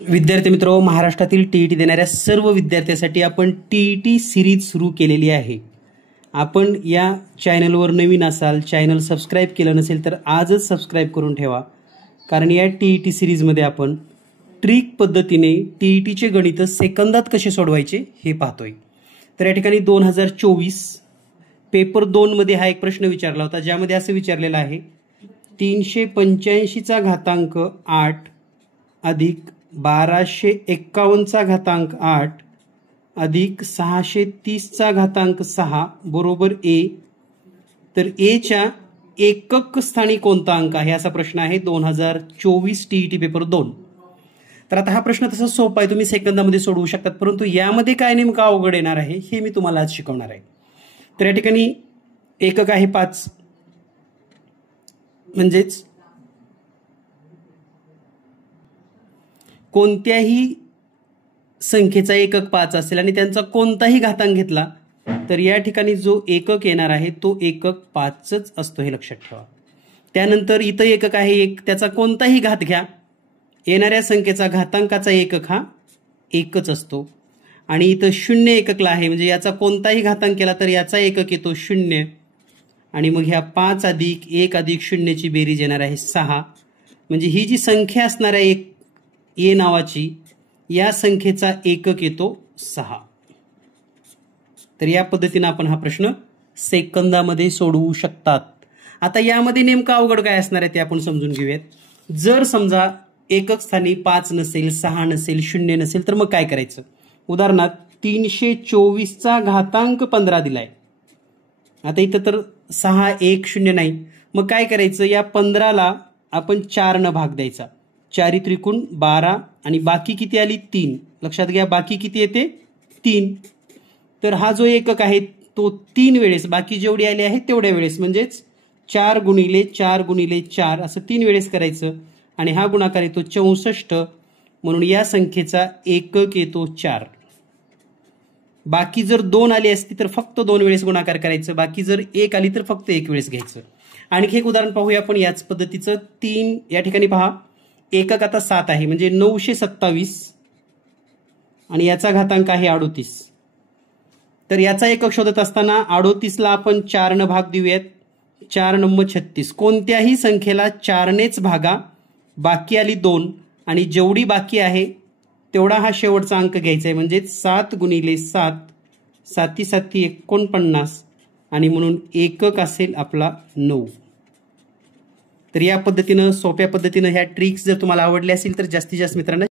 विद्यार्थी मित्रो, महाराष्ट्रातील टीईटी देणाऱ्या सर्व विद्यार्थ्यांसाठी आपण टीईटी सिरीज सुरू केलेली आहे। आपण या चॅनलवर नवीन असाल, चॅनल सबस्क्राइब केलं नसेल तर आजच सबस्क्राइब करून ठेवा, कारण या टीईटी सिरीजमध्ये आपण ट्रिक पद्धतीने टीईटीचे गणित सेकंदात कसे सोडवायचे हे पाहतोय। तर या ठिकाणी 2024 पेपर 2 मध्ये हा एक प्रश्न विचारला होता, ज्यामध्ये असं विचारलेलं आहे 385 चा घातांक 8 अधिक 1251 चा घातांक 8 अधिक 630 चा घातांक 6 बरोबर ए। तर ए च्या एकक स्थानी कोणता अंक आहे असा प्रश्न आहे 2024 टीईटी पेपर 2। तर आता हा प्रश्न तसा सोपा आहे, तुम्ही सेकंदामध्ये सोडवू शकतात, परंतु यामध्ये काय नेमकं अवघड येणार आहे हे मी तुम्हाला आज शिकवणार आहे। तर या ठिकाणी एकक आहे 5, म्हणजेच कोणत्याही संख्येचा एकक 5 असेल आणि त्यांचा कोणताही घातांक घेतला तर या ठिकाणी जो एकक येणार आहे तो एकक 5च असतो, हे लक्षात ठेवा। त्यानंतर इथं एकक आहे 1, त्याचा कोणताही घात घ्या, येणाऱ्या संख्येचा घातांकाचा एकक हा 1च असतो। आणि इथं 0 एककला आहे, म्हणजे याचा कोणताही घातांक केला तर याचा एकक येतो 0। आणि मग ह्या 5 अधिक 1 अधिक 0 ची बेरीज येणार आहे 6, म्हणजे ही जी संख्या असणार आहे ए नावाची, या संख्येचा एकक येतो 6। तर या पद्धतीने आपण हा प्रश्न सेकंदामध्ये सोडवू शकतात। आता यामध्ये नेमकं अवघड काय असणार आहे ते आपण समजून घेऊयात। जर समजा एकक स्थानी 5 नसेल, 6 नसेल, 0 नसेल तर मग काय करायचं। उदाहरणार्थ 324 चा घातांक 15 दिलाय, आता इथं तर 6 1 0 नाही, मग काय करायचं, या 15ला आपण 4 न भाग द्यायचा, 4 त्रिकोण 12 आणि बाकी किती आली 3, लक्षात घ्या बाकी किती येते 3। तर हा जो एकक आहे तो 3 वेळेस, बाकी जेवढी आली आहे तेवढ्या वेळेस, म्हणजेच 4 गुणिले 4 गुणिले 4 असं 3 वेळेस करायचं आणि हा गुणाकार येतो 64, म्हणून या संख्येचा एकक येतो 4। बाकी जर 2 आली असती तर फक्त 2 वेळेस गुणाकार करायचं, बाकी जर 1 आली तर फक्त 1 वेळेस घ्यायचं। आणखी एक उदाहरण पाहूया आपण याच पद्धतीचं। 3 या ठिकाणी पहा, एकक आता 7 आहे, म्हणजे 927 आणि याचा घातांक आहे 38। तर याचा एकक शोधत असताना 38ला आपण 4 न भाग देऊयात, 4 नंबर 36, कोणत्याही संख्येला 4 नेच भागा, बाकी आली 2 आणि जेवढी बाकी आहे तेवढा हा शेवटचा अंक घ्यायचा आहे, म्हणजे 7 गुणिले 7 7 7 49 आणि म्हणून एकक असेल आपला 9। तर या पद्धतीनं सोप्या पद्धतीनं ह्या ट्रिक्स जर तुम्हाला आवडल्या असतील तर जास्तीत जास्त मित्रांना